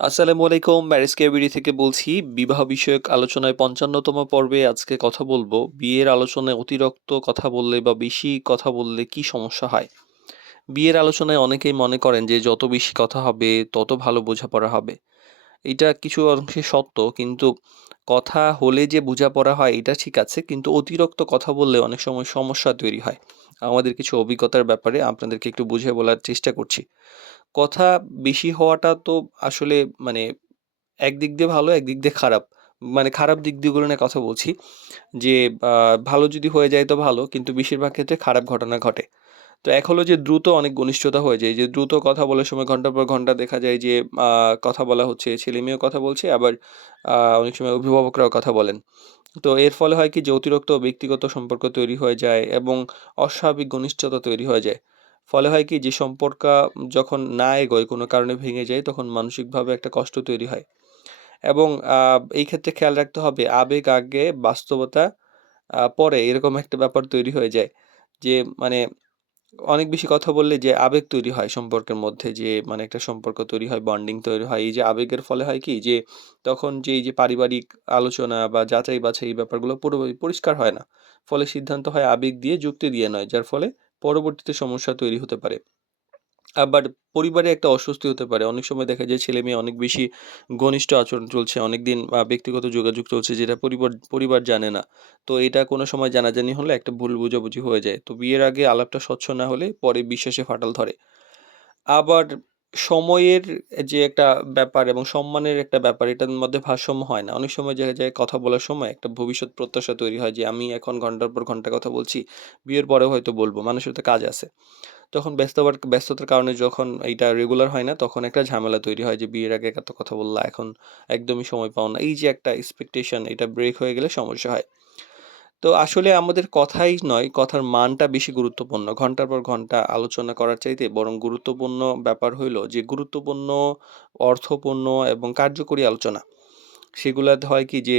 আসসালামু আলাইকুম, marriage KBD থেকে বলছি। বিবাহ বিষয়ক আলোচনায় ৫৫তম পর্বে আজকে কথা বলবো বিয়ের আলোচনায় অতিরিক্ত কথা বললে বা বেশি কথা বললে কি সমস্যা হয়। বিয়ের আলোচনায় অনেকেই মনে করেন যে যত বেশি কথা হবে তত ভালো বোঝাপড়া হবে। এটা কিছু অংশে সত্য, কিন্তু কথা হলে যে বোঝাপড়া হয় এটা ঠিক আছে, কিন্তু অতিরিক্ত কথা বললে অনেক সময় সমস্যা তৈরি হয়। আমাদের কিছু অভিজ্ঞতার ব্যাপারে আপনাদেরকে একটু বুঝিয়ে বলার চেষ্টা করছি। কথা বেশি হওয়াটা তো আসলে মানে একদিক দিয়ে ভালো, একদিক দিয়ে খারাপ। মানে খারাপ দিক দিয়েগুলো নিয়ে কথা বলছি। যে আ ভালো যদি হয়ে যায় তো ভালো, কিন্তু বেশিরভাগ ক্ষেত্রে খারাপ ঘটনা ঘটে। তো এক হলো যে দ্রুত অনেক ঘনিষ্ঠতা হয়ে যায়। যে দ্রুত কথা বলার সময় ঘন্টার পর ঘন্টা দেখা যায় যে আ কথা বলা হচ্ছে, ছেলে-মেয়েও কথা বলছে, আবার অনেক সময় অভিভাবকরাও কথা বলেন। তো এর ফলে হয় কি যে অতিরিক্ত ব্যক্তিগত সম্পর্ক তৈরি হয়ে যায় এবং অস্বাভাবিক ঘনিষ্ঠতা তৈরি হয়ে যায়। ফলে হয় কি যে যখন না এগোয়, কোনো কারণে ভেঙে যায়, তখন মানসিকভাবে একটা কষ্ট তৈরি হয়। এবং এই ক্ষেত্রে খেয়াল রাখতে হবে আবেগ আগে বাস্তবতা পরে, এরকম একটা ব্যাপার তৈরি হয়ে যায়। যে মানে অনেক বেশি কথা বললে যে আবেগ তৈরি হয় সম্পর্কের মধ্যে, যে মানে একটা সম্পর্ক তৈরি হয়, বন্ডিং তৈরি হয়। এই যে আবেগের ফলে হয় কি যে তখন যে এই যে পারিবারিক আলোচনা বা যাচাই-বাছাই এই ব্যাপারগুলো পুরোপুরি পরিষ্কার হয় না। ফলে সিদ্ধান্ত হয় আবেগ দিয়ে, যুক্তি দিয়ে নয়। যার ফলে পরবর্তীতে সমস্যা তৈরি হতে পারে। আবার পরিবারে একটা অস্বস্তি হতে পারে। অনেক সময় দেখা যায় ছেলে-মেয়ে অনেক বেশি ঘনিষ্ঠ আচরণ চলছে। অনেকদিন ব্যক্তিগত যোগাযোগ চলছে, যেটা পরিবার জানে না। তো এটা কোনো সময় জানাজানি হলে একটা ভুল বোঝাবুঝি হয়ে যায়। তো বিয়ের আগে আলাপটা স্বচ্ছ না হলে পরে বিশ্বাসে ফাটল ধরে। আবার সময়ের যে একটা ব্যাপার এবং সম্মানের একটা ব্যাপার, এটার মধ্যে ভারসাম্য হয় না। অনেক সময় দেখা যায় কথা বলার সময় একটা ভবিষ্যৎ প্রত্যাশা তৈরি হয় যে আমি এখন ঘন্টার পর ঘন্টা কথা বলছি, বিয়ের পরেও হয়তো বলব। মানুষের তো কাজ আছে। তখন ব্যস্ততার কারণে যখন এইটা রেগুলার হয় না, তখন একটা ঝামেলা তৈরি হয় যে বিয়ের আগে এত কথা বললা, এখন একদমই সময় পাও না। এই যে একটা এক্সপেকটেশন, এটা ব্রেক হয়ে গেলে সমস্যা হয়। তো আসলে আমাদের কথাই নয়, কথার মানটা বেশি গুরুত্বপূর্ণ। ঘন্টার পর ঘন্টা আলোচনা করার চাইতে বরং গুরুত্বপূর্ণ ব্যাপার হইলো যে গুরুত্বপূর্ণ, অর্থপূর্ণ এবং কার্যকরী আলোচনা। সেগুলাতে হয় কি যে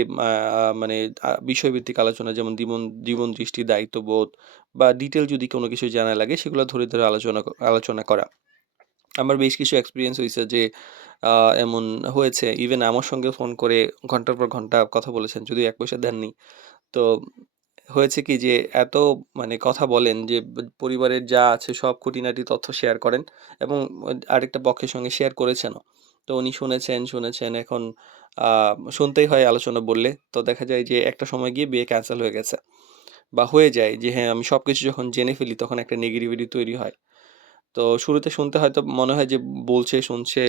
মানে বিষয়ভিত্তিক আলোচনা, যেমন জীবন দৃষ্টি, দায়িত্ববোধ বা ডিটেইল যদি কোনো কিছু জানা লাগে, সেগুলো ধরে আলোচনা করা। আমার বেশ কিছু এক্সপেরিয়েন্স হইছে যে আ এমন হয়েছে, ইভেন আমার সঙ্গে ফোন করে ঘন্টার পর ঘন্টা কথা বলেছেন, যদিও ১ পয়সা দেননি। তো হয়েছে কি যে এত মানে কথা বলেন যে পরিবারের যা আছে সব খুঁটিনাটি তথ্য শেয়ার করেন এবং আরেকটা পক্ষের সঙ্গে শেয়ার করেছেনও। তো উনি শুনেছেন, এখন আ শুনতেই হয় আলোচনা বললে। তো দেখা যায় যে একটা সময় গিয়ে বিয়ে ক্যানসেল হয়ে গেছে। বা হয়ে যায় যে হ্যাঁ, আমি সবকিছু যখন জেনে ফেলি তখন একটা নেগেটিভিটি তৈরি হয়। তো শুরুতে শুনতে হয়তো মনে হয় যে শুনছে,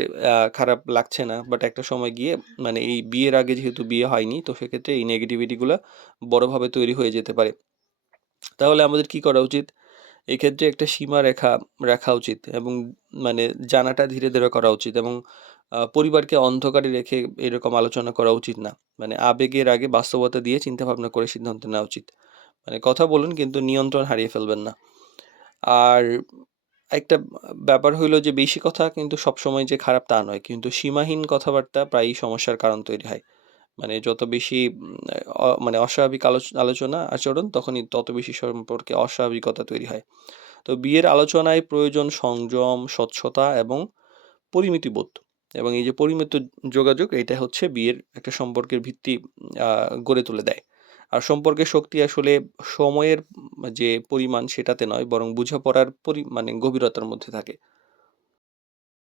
খারাপ লাগছে না। বাট একটা সময় গিয়ে মানে এই বিয়ের আগে যেহেতু বিয়ে হয়নি, তো সেক্ষেত্রে এই নেগেটিভিটি গুলা বড়ভাবে তৈরি হয়ে যেতে পারে। তাহলে আমাদের কি করা উচিত? এক্ষেত্রে একটা সীমা রাখা উচিত এবং মানে জানাটা ধীরে করা উচিত এবং পরিবারকে অন্ধকারে রেখে এরকম আলোচনা করা উচিত না। মানে আবেগের আগে বাস্তবতা দিয়ে চিন্তাভাবনা করে সিদ্ধান্ত নেওয়া উচিত। মানে কথা বলুন, কিন্তু নিয়ন্ত্রণ হারিয়ে ফেলবেন না। আর একটা ব্যাপার হইলো যে বেশি কথা কিন্তু সবসময় যে খারাপ তা নয়। কিন্তু সীমাহীন কথাবার্তা প্রায়ই সমস্যার কারণ তৈরি হয়। মানে যত বেশি মানে অস্বাভাবিক আলোচনা আচরণ, তখনই তত বেশি সম্পর্কে অস্বাভাবিকতা তৈরি হয়। তো বিয়ের আলোচনায় প্রয়োজন সংযম, স্বচ্ছতা এবং পরিমিতিবোধ। এবং এই যে পরিমিত যোগাযোগ, এটা হচ্ছে বিয়ের একটা সম্পর্কের ভিত্তি আ গড়ে তুলে দেয়। আর সম্পর্কের শক্তি আসলে সময়ের যে পরিমাণ সেটাতে নয়, বরং বোঝাপড়ার মানে গভীরতার মধ্যে থাকে।